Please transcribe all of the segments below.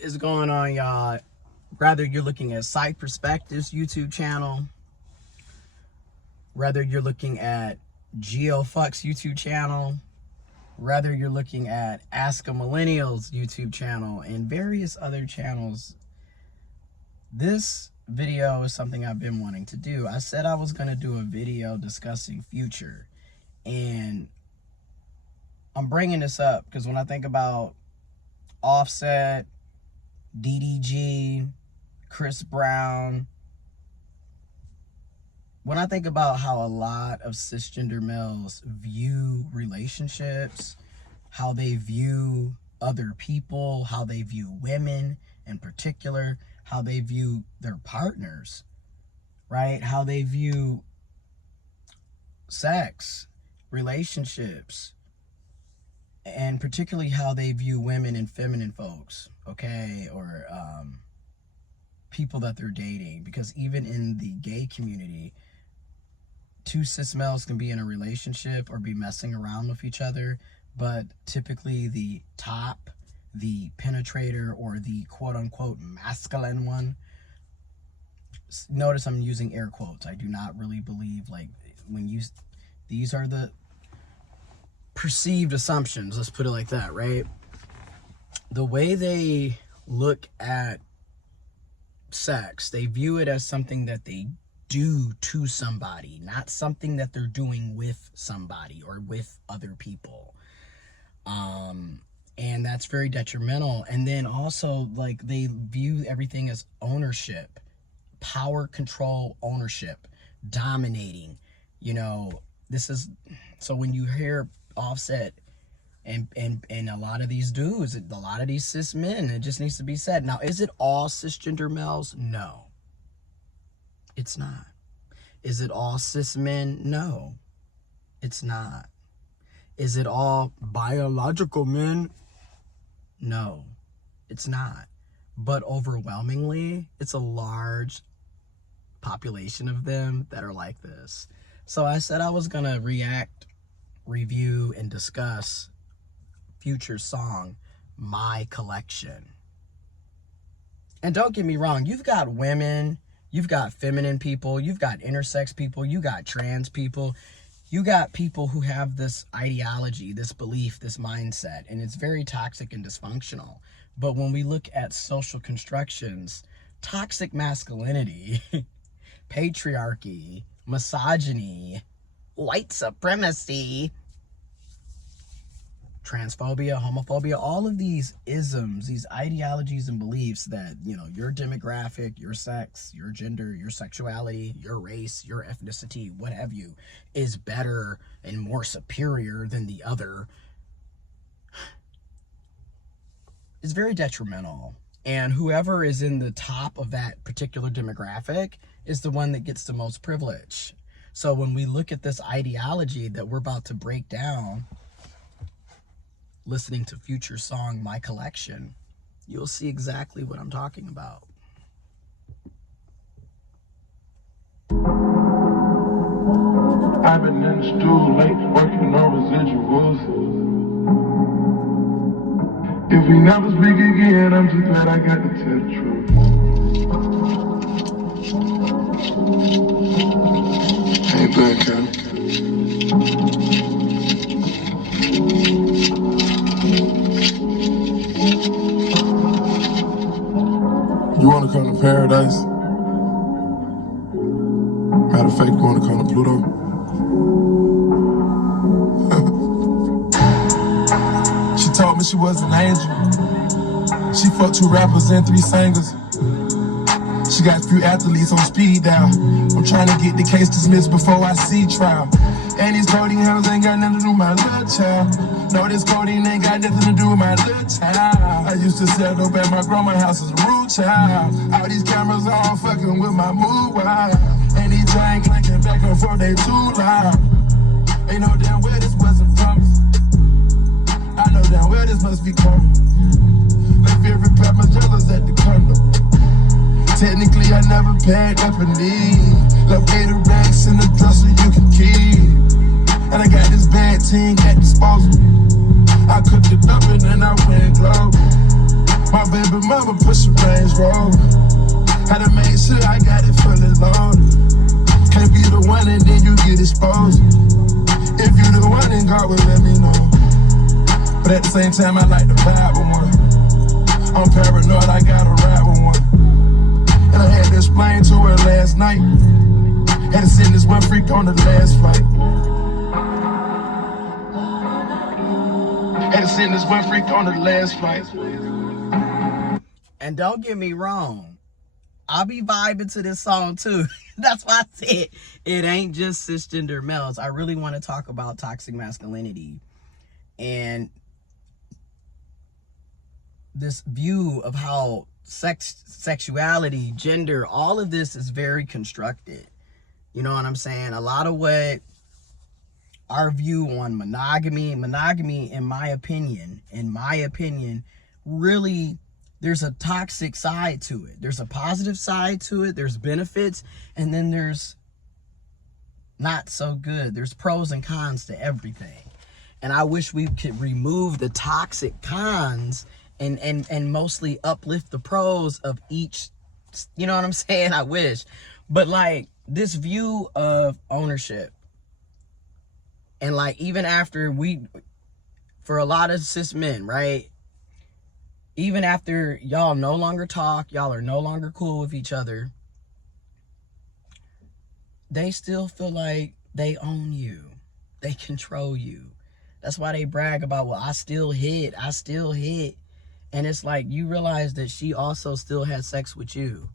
is going on, y'all? Whether you're looking at Psych Perspectives YouTube channel, whether you're looking at GeoFucks YouTube channel, whether you're looking at Ask a Millennials YouTube channel, and various other channels, this video is something I've been wanting to do. I said I was going to do a video discussing Future, and I'm bringing this up because when I think about Offset, DDG, Chris Brown, when I think about how a lot of cisgender males view relationships, how they view other people, how they view women in particular, how they view their partners, right? How they view sex, relationships, and particularly how they view women and feminine folks, okay, or people that they're dating. Because even in the gay community, two cis males can be in a relationship or be messing around with each other, but typically the top, the penetrator, or the quote-unquote masculine one, notice I'm using air quotes. I do not really believe, like, when you, these are the perceived assumptions, let's put it like that, right? The way they look at sex, they view it as something that they do to somebody, not something that they're doing with somebody or with other people. And that's very detrimental. And then also, like, they view everything as ownership, power, control, ownership, dominating. You know, this is, so when you hear Offset and a lot of these dudes, a lot of these cis men, it just needs to be said. Now, is it all cisgender males? No, it's not. Is it all cis men? No, it's not. Is it all biological men? No, it's not. But overwhelmingly, it's a large population of them that are like this. So I said I was gonna react, review, and discuss Future's song, My Collection. And don't get me wrong, you've got women, you've got feminine people, you've got intersex people, you got trans people, you got people who have this ideology, this belief, this mindset, and it's very toxic and dysfunctional. But when we look at social constructions, toxic masculinity, patriarchy, misogyny, white supremacy, transphobia, homophobia, all of these isms, these ideologies and beliefs that, you know, your demographic, your sex, your gender, your sexuality, your race, your ethnicity, what have you, is better and more superior than the other, is very detrimental. And whoever is in the top of that particular demographic is the one that gets the most privilege. So when we look at this ideology that we're about to break down, listening to Future's song, My Collection, you'll see exactly what I'm talking about. I've been in the stool late, working on residuals. If we never speak again, I'm just glad I got to tell the truth. Ain't bad, Cal. You want to come to paradise? Matter of fact, you want to come to Pluto? She told me she was an angel. She fucked 2 rappers and 3 singers. She got a few athletes on speed dial. I'm trying to get the case dismissed before I see trial. And these codeine hounds ain't got nothing to do with my little child. No, this codeine ain't got nothing to do with my little child. I used to sell dope at my grandma's house as a rude child. All these cameras all fucking with my mood wild. And these giant clanking back and forth, they too loud. Ain't no damn well this wasn't promised. I know damn well this must be karma. My favorite pair of jealous at the condo. Technically, I never paid up a need. Located racks in the dresser you can keep. And I got this bad team at disposal. I cooked it up and then I went global. My baby mama push a Range Rover. Had to make sure I got it fully loaded. Can't be the one and then you get exposed. If you the one, then God will let me know. But at the same time, I like to vibe with one. I'm paranoid, I gotta ride with one. And I had to explain to her last night. Had to send this one freak on the last flight. Had to send this one freak on the last flight. And don't get me wrong, I'll be vibing to this song too. That's why I said it ain't just cisgender males. I really want to talk about toxic masculinity and this view of how sexuality, gender, all of this is very constructed. You know what I'm saying? A lot of what our view on monogamy, in my opinion, really, there's a toxic side to it. There's a positive side to it. There's benefits. And then there's not so good. There's pros and cons to everything. And I wish we could remove the toxic cons and mostly uplift the pros of each. You know what I'm saying? I wish. But like this view of ownership. And like even after for a lot of cis men, right? Even after y'all no longer talk, y'all are no longer cool with each other, they still feel like they own you. They control you. That's why they brag about, well, I still hit. And it's like, you realize that she also still had sex with you.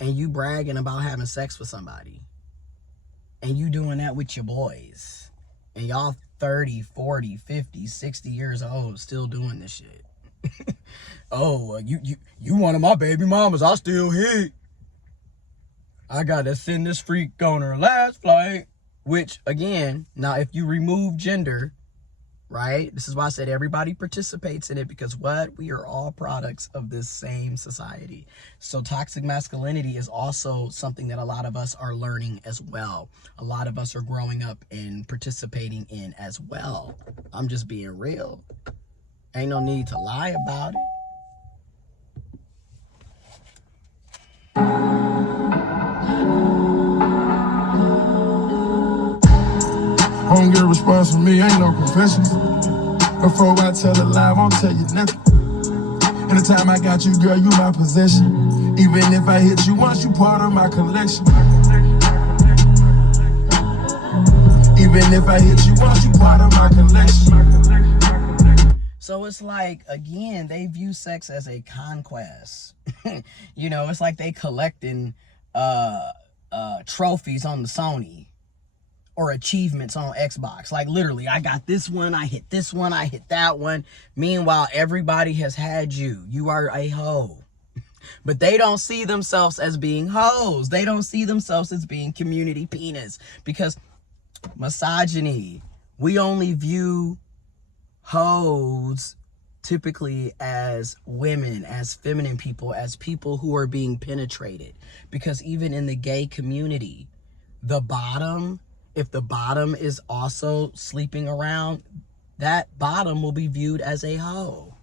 And you bragging about having sex with somebody. And you doing that with your boys. And y'all 30, 40, 50, 60 years old still doing this shit. Oh, you one of my baby mamas, I still hit. I gotta send this freak on her last flight. Which, again, now if you remove gender, right? This is why I said everybody participates in it, because what? We are all products of this same society. So toxic masculinity is also something that a lot of us are learning as well. A lot of us are growing up and participating in as well. I'm just being real. Ain't no need to lie about it. I don't get a response from me, ain't no confessions. Before I tell a lie, I won't tell you nothing. Anytime I got you, girl, you my possession. Even if I hit you once, you part of my collection. Even if I hit you once, you part of my collection. So it's like, again, they view sex as a conquest. You know, it's like they collecting trophies on the Sony. Or achievements on Xbox. Like literally, I got this one, I hit this one, I hit that one. Meanwhile, everybody has had you. You are a hoe. But they don't see themselves as being hoes. They don't see themselves as being community penis. Because misogyny, we only view hoes typically as women, as feminine people, as people who are being penetrated. Because even in the gay community, the bottom, if the bottom is also sleeping around, that bottom will be viewed as a hoe.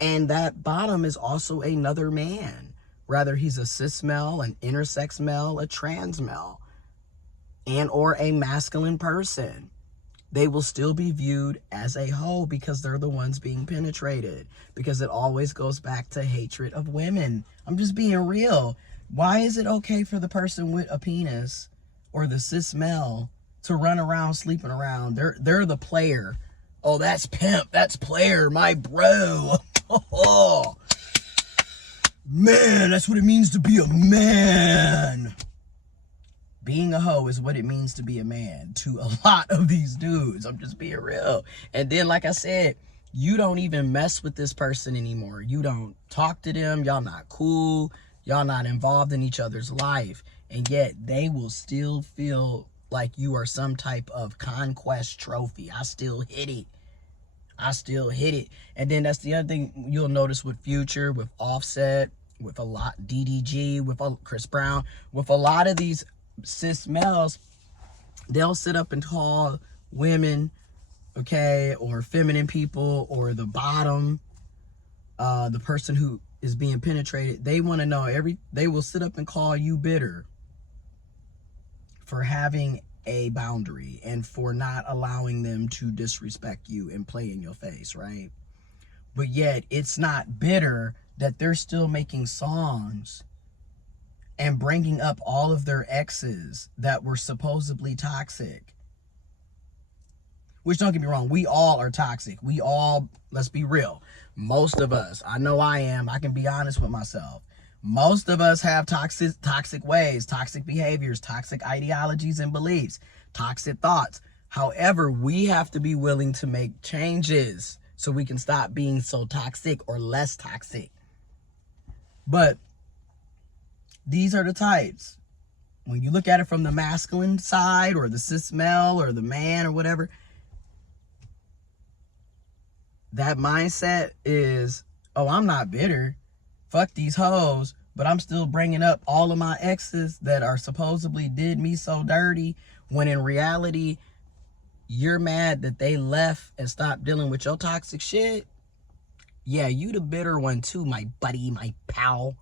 And that bottom is also another man. Whether he's a cis male, an intersex male, a trans male, and or a masculine person. They will still be viewed as a hoe because they're the ones being penetrated. Because it always goes back to hatred of women. I'm just being real. Why is it okay for the person with a penis or the cis male to run around sleeping around? They're the player. Oh, that's pimp. That's player. My bro. Oh, man, that's what it means to be a man. Being a hoe is what it means to be a man to a lot of these dudes. I'm just being real. And then, like I said, you don't even mess with this person anymore. You don't talk to them. Y'all not cool. Y'all not involved in each other's life. And yet they will still feel like you are some type of conquest trophy. I still hit it. I still hit it. And then that's the other thing you'll notice with Future, with Offset, with a lot, DDG, with Chris Brown, with a lot of these cis males, they'll sit up and call women, okay, or feminine people, or the bottom, the person who is being penetrated, they want to know they will sit up and call you bitter for having a boundary and for not allowing them to disrespect you and play in your face, right? But yet it's not bitter that they're still making songs and bringing up all of their exes that were supposedly toxic. Which, don't get me wrong, we all are toxic. We all, let's be real, most of us, I know I am, I can be honest with myself. Most of us have toxic ways, toxic behaviors, toxic ideologies and beliefs, toxic thoughts. However, we have to be willing to make changes so we can stop being so toxic or less toxic. But these are the types. When you look at it from the masculine side or the cis male or the man or whatever, that mindset is, oh, I'm not bitter. Fuck these hoes, but I'm still bringing up all of my exes that are supposedly did me so dirty, when in reality, you're mad that they left and stopped dealing with your toxic shit. Yeah, you the bitter one too, my buddy, my pal.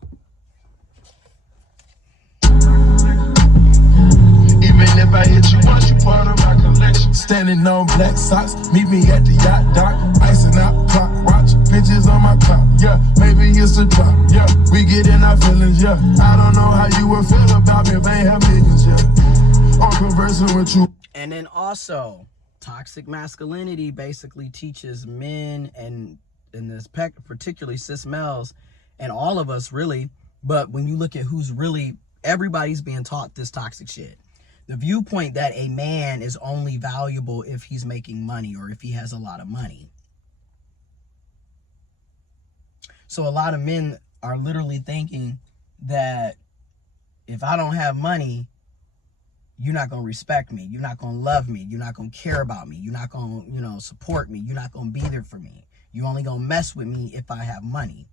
Even if I hit you once, you part of my collection. Standing on black socks, meet me at the yacht dock. Icing out clock, watch bitches on my clock. Yeah, maybe it's a drop. Yeah, we get in our feelings. Yeah, I don't know how you would feel about me if I ain't have millions. Yeah, I'm conversing with you. And then also, toxic masculinity basically teaches men and in this particularly cis males and all of us really. But when you look at who's really, everybody's being taught this toxic shit. The viewpoint that a man is only valuable if he's making money or if he has a lot of money. So a lot of men are literally thinking that if I don't have money, you're not going to respect me. You're not going to love me. You're not going to care about me. You're not going to, support me. You're not going to be there for me. You're only going to mess with me if I have money.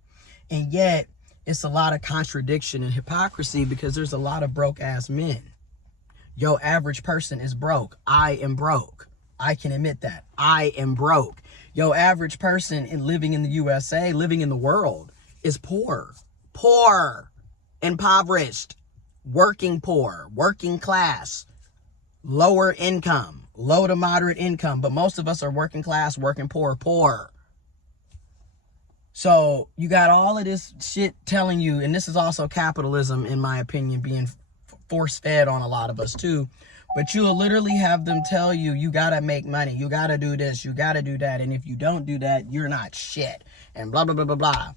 And yet it's a lot of contradiction and hypocrisy because there's a lot of broke ass men. Yo, average person is broke. I am broke. I can admit that. I am broke. Yo, average person living in the USA, living in the world, is poor. Poor. Impoverished. Working poor. Working class. Lower income. Low to moderate income. But most of us are working class, working poor, poor. So you got all of this shit telling you, and this is also capitalism, in my opinion, being force-fed on a lot of us too, but you'll literally have them tell you, you gotta make money, you gotta do this, you gotta do that, and if you don't do that, you're not shit, and blah, blah, blah, blah, blah.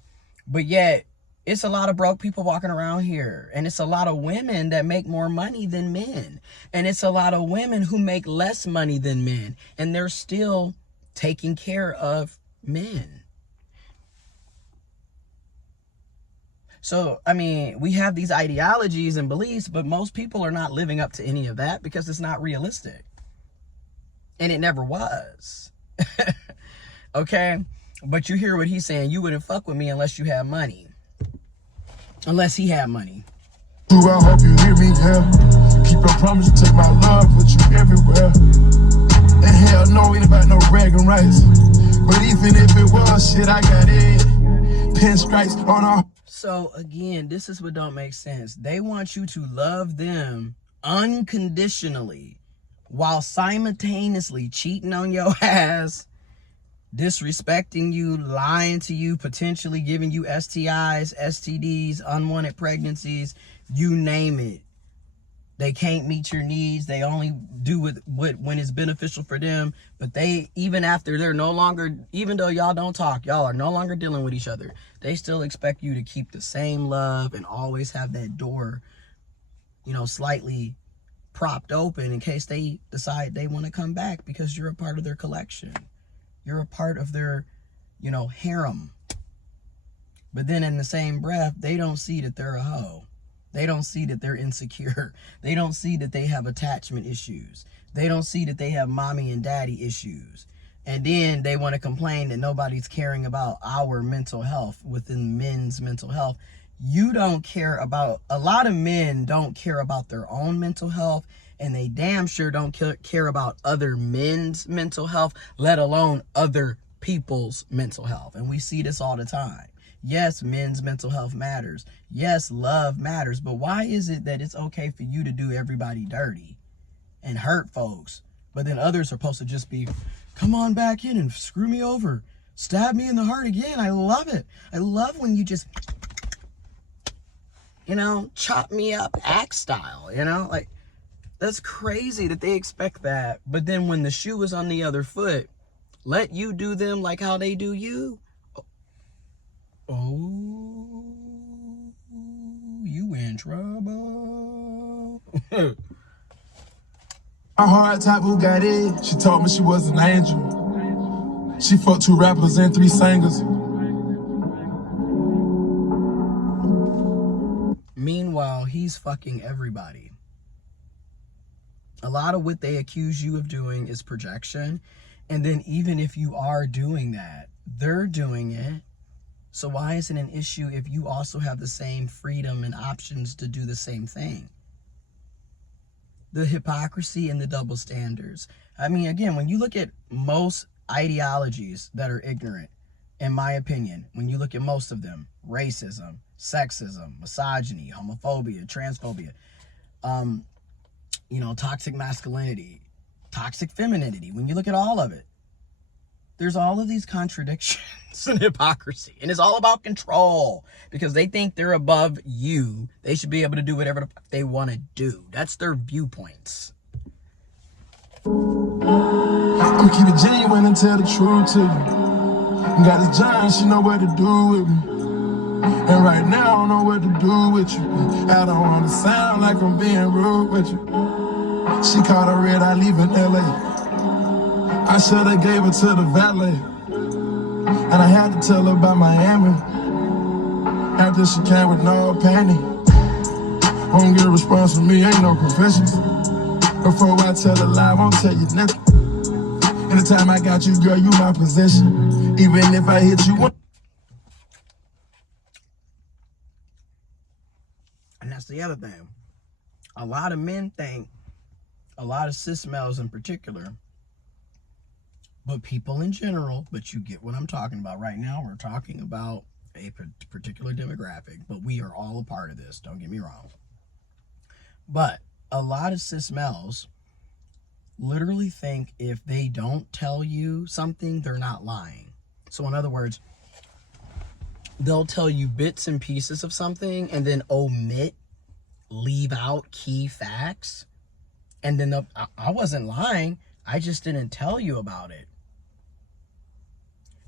But yet, it's a lot of broke people walking around here, and it's a lot of women that make more money than men, and it's a lot of women who make less money than men, and they're still taking care of men. So, I mean, we have these ideologies and beliefs, but most people are not living up to any of that because it's not realistic. And it never was. Okay? But you hear what he's saying. You wouldn't fuck with me unless you have money. Unless he had money. I hope you hear me, yeah. Keep your promise to take my love with you everywhere. And hell no, ain't about no bragging rights. But even if it was, shit, I got it. Pinstripes on our... So again, this is what don't make sense. They want you to love them unconditionally while simultaneously cheating on your ass, disrespecting you, lying to you, potentially giving you STIs, STDs, unwanted pregnancies, you name it. They can't meet your needs. They only do what when it's beneficial for them. But they, even after they're no longer, even though y'all don't talk, y'all are no longer dealing with each other, they still expect you to keep the same love and always have that door, slightly propped open in case they decide they want to come back because you're a part of their collection. You're a part of their, harem. But then in the same breath, they don't see that they're a hoe. They don't see that they're insecure. They don't see that they have attachment issues. They don't see that they have mommy and daddy issues. And then they want to complain that nobody's caring about our mental health within men's mental health. You don't care about, a lot of men don't care about their own mental health, and they damn sure don't care about other men's mental health, let alone other people's mental health. And we see this all the time. Yes, men's mental health matters. Yes, love matters. But why is it that it's okay for you to do everybody dirty and hurt folks, but then others are supposed to just be, come on back in and screw me over, stab me in the heart again? I love it. I love when you just, chop me up axe style, like, that's crazy that they expect that. But then when the shoe is on the other foot, let you do them like how they do you. Oh, you in trouble. A hard top who got it. She told me she was an angel. She fucked 2 rappers and 3 singers. Meanwhile, he's fucking everybody. A lot of what they accuse you of doing is projection. And then even if you are doing that, they're doing it. So why is it an issue if you also have the same freedom and options to do the same thing? The hypocrisy and the double standards. I mean, again, when you look at most ideologies that are ignorant, in my opinion, when you look at most of them, racism, sexism, misogyny, homophobia, transphobia, toxic masculinity, toxic femininity, when you look at all of it, there's all of these contradictions and hypocrisy. And it's all about control, because they think they're above you. They should be able to do whatever the fuck they want to do. That's their viewpoints. I'm keep it genuine and tell the truth to you. Got this giant, she know what to do with me. And right now, I don't know what to do with you. I don't want to sound like I'm being rude with you. She caught a red eye leaving LA. I should've gave her to the valet. And I had to tell her about Miami. After she came with no panty. Won't get a response from me, ain't no confessions. Before I tell a lie, I won't tell you nothing. Anytime I got you, girl, you my possession. Even if I hit you one. And that's the other thing. A lot of men think, a lot of cis males in particular, but people in general, but you get what I'm talking about. Right now, we're talking about a particular demographic, but we are all a part of this, don't get me wrong. But a lot of cis males literally think if they don't tell you something, they're not lying. So in other words, they'll tell you bits and pieces of something and then leave out key facts. And then I wasn't lying, I just didn't tell you about it.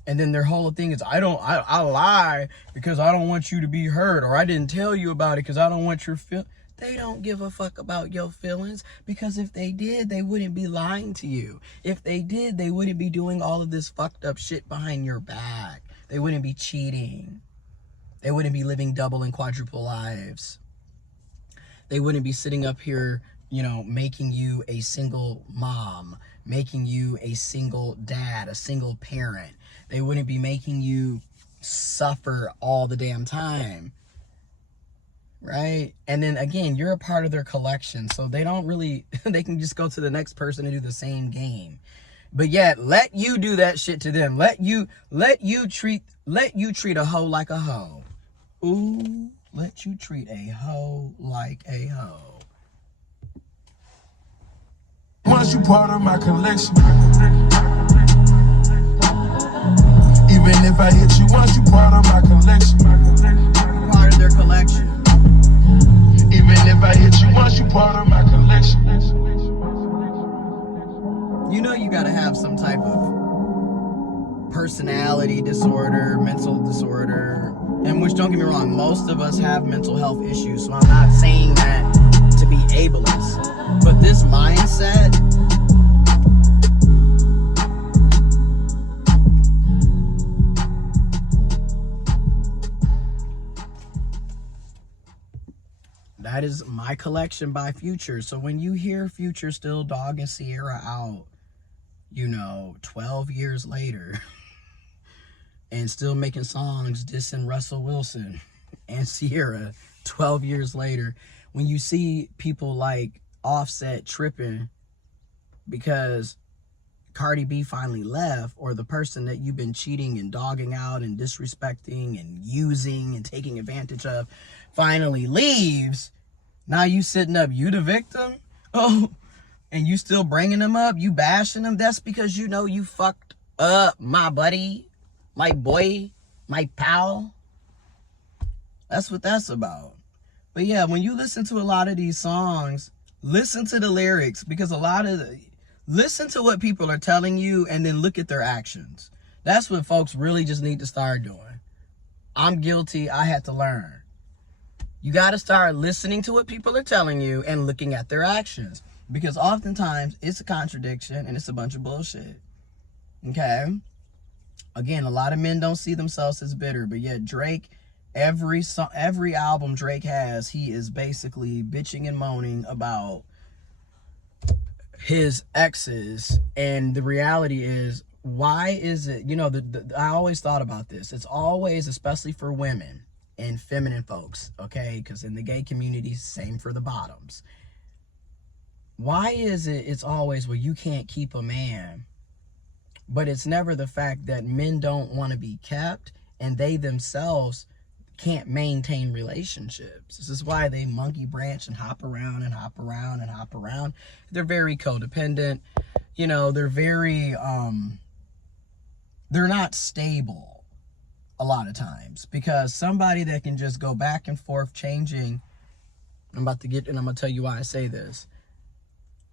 And then their whole thing is, I lie because I don't want you to be hurt, or I didn't tell you about it because I don't want your feel. They don't give a fuck about your feelings, because if they did, they wouldn't be lying to you. If they did, they wouldn't be doing all of this fucked up shit behind your back. They wouldn't be cheating. They wouldn't be living double and quadruple lives. They wouldn't be sitting up here, making you a single mom, making you a single dad, a single parent. They wouldn't be making you suffer all the damn time. Right? And then again, you're a part of their collection, so they don't really, they can just go to the next person and do the same game. But yet, let you do that shit to them. Let you treat a hoe like a hoe. Ooh, let you treat a hoe like a hoe. Once you part of my collection. Even if I hit you once, you part of my collection. Part of their collection. Even if I hit you once, you part of my collection. You gotta have some type of personality disorder, mental disorder, and which, don't get me wrong, most of us have mental health issues, so I'm not saying that to be ableist. But this mindset, that is my collection by Future. So when you hear Future still dogging Sierra out, 12 years later, and still making songs dissing Russell Wilson and Sierra 12 years later, when you see people like Offset tripping because Cardi B finally left, or the person that you've been cheating and dogging out and disrespecting and using and taking advantage of finally leaves, now you sitting up, you the victim? Oh, and you still bringing them up, you bashing them? That's because you know you fucked up, my buddy, my boy, my pal. That's what that's about. But yeah, when you listen to a lot of these songs, listen to the lyrics, because listen to what people are telling you and then look at their actions. That's what folks really just need to start doing. I'm guilty. I had to learn. You got to start listening to what people are telling you and looking at their actions, because oftentimes it's a contradiction and it's a bunch of bullshit. Okay? Again, a lot of men don't see themselves as bitter, but yet Drake, every album Drake has, he is basically bitching and moaning about his exes. And the reality is, why is it, I always thought about this. It's always, especially for women and feminine folks, okay, because in the gay community, same for the bottoms. Why is it's always, well, you can't keep a man, but it's never the fact that men don't want to be kept and they themselves can't maintain relationships. This is why they monkey branch and hop around and hop around and hop around. They're very codependent. They're very, they're not stable a lot of times, because somebody that can just go back and forth changing, I'm going to tell you why I say this.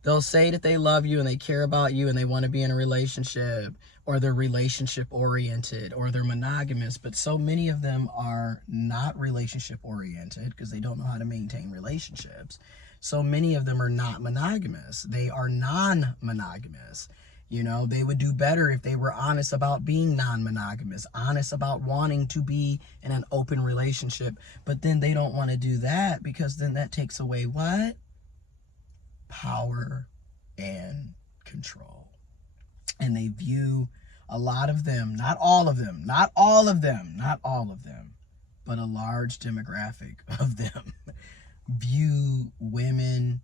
They'll say that they love you and they care about you and they want to be in a relationship, or they're relationship oriented, or they're monogamous, but so many of them are not relationship oriented because they don't know how to maintain relationships. So many of them are not monogamous. They are non-monogamous. They would do better if they were honest about being non-monogamous, honest about wanting to be in an open relationship. But then they don't want to do that, because then that takes away what? Power and control. And they view, a lot of them, not all of them, but a large demographic of them view women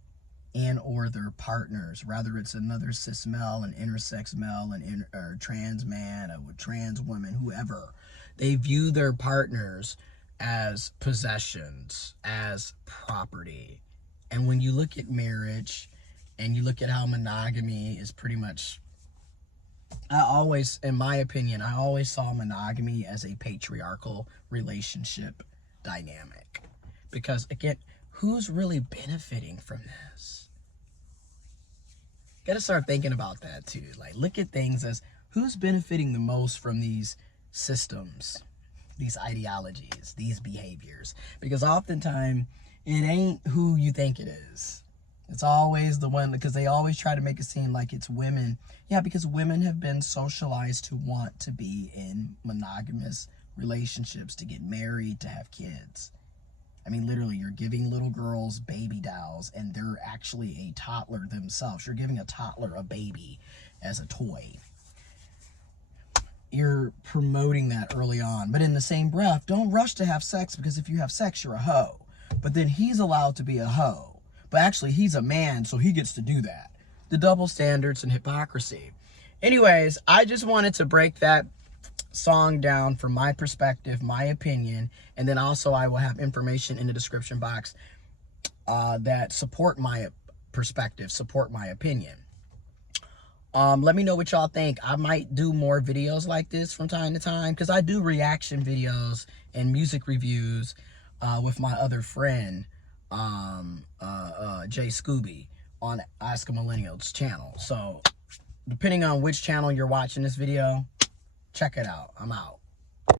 and or their partners, whether it's another cis male, an intersex male, or trans man, a trans woman, whoever, they view their partners as possessions, as property. And when you look at marriage and you look at how monogamy is pretty much, in my opinion, I always saw monogamy as a patriarchal relationship dynamic. Because again, who's really benefiting from this? Got to start thinking about that too. Like, look at things as who's benefiting the most from these systems, these ideologies, these behaviors. Because oftentimes it ain't who you think it is. It's always the one, because they always try to make it seem like it's women. Yeah, because women have been socialized to want to be in monogamous relationships, to get married, to have kids. I mean, literally, you're giving little girls baby dolls, and they're actually a toddler themselves. You're giving a toddler a baby as a toy. You're promoting that early on. But in the same breath, don't rush to have sex, because if you have sex, you're a hoe. But then he's allowed to be a hoe. But actually, he's a man, so he gets to do that. The double standards and hypocrisy. Anyways, I just wanted to break that song down from my perspective, my opinion, and then also I will have information in the description box that support my perspective, support my opinion. Let me know what y'all think. I might do more videos like this from time to time, because I do reaction videos and music reviews with my other friend, Jay Scooby, on Ask a Millennial's channel. So depending on which channel you're watching this video, check it out. I'm out.